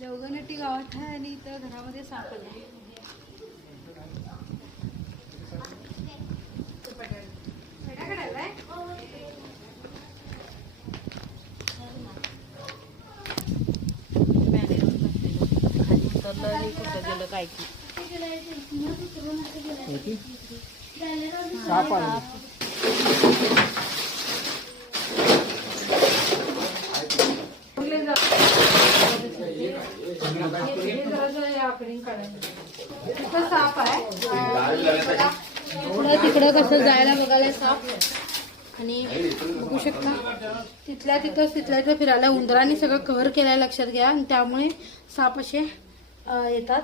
देवगणटी गावात आहे आणि इथं घरामध्ये साप आले. कुठं गेलं काय की साप आला. साप आहे तिकडं कसं जायला बघायला साप. आणि बघू शकता तिथल्या तिथं फिरायला उंदरांनी सगळं कव्हर केलंय, लक्षात घ्या. आणि त्यामुळे साप असे येतात.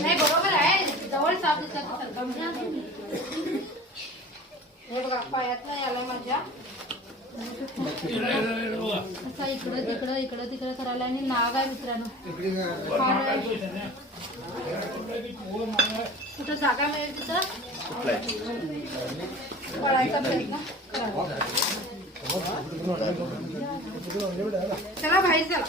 नाही बरोबर आहे, जवळ साप दिसला बघा पायात नाही आलाय माझ्या. असा इकडं तिकडं करायला. आणि नाग आहे मित्रांनो. कुठं जागा मिळेल तिथं पळायचा प्रयत्न करा. चला बाहेर चला.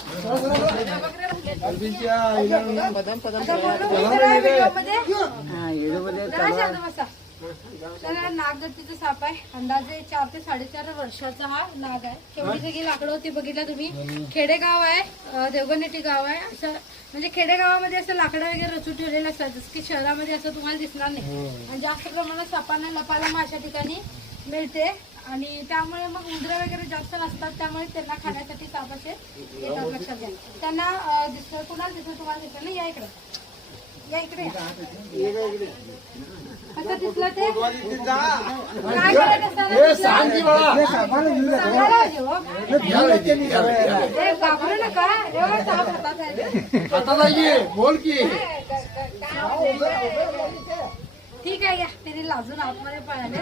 तर नागदत्तीचा साप आहे. अंदाजे 4 ते 4.5 वर्षाचा हा नाग आहे. केवढी सगळी लाकडं होती बघितलं तुम्ही. खेडेगाव आहे, देवगणटी गाव आहे. असं म्हणजे खेडेगावामध्ये असं लाकडं वगैरे रचून ठेवलेलं असतात, जसं की शहरामध्ये असं तुम्हाला दिसणार नाही. आणि जास्त प्रमाणात सापांना लपायला मग अशा ठिकाणी मिळते. आणि त्यामुळे मग उंदरं वगैरे जास्त नसतात, त्यामुळे त्यांना खाण्यासाठी साप असे येतात, लक्षात घ्या. त्यांना दिसतं कुणाला दिसतं तुम्हाला दिसतं ना. या इकडे या इकडे असं दिसलं ते काय करायचं घाबरू नका. एवढं साप हातात आहे. बोल की ठीक आहे. या त्यांनी लाजून आतमध्ये पळाले.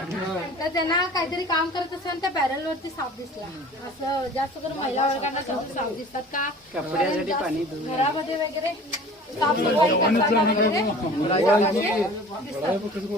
तर त्यांना काहीतरी काम करत असेल त्या बॅरल वरती साप दिसला. असं जास्त करून महिला वर्गांना साप दिसतात का घरामध्ये वगैरे साफ सफाई करताना वगैरे दिसतात.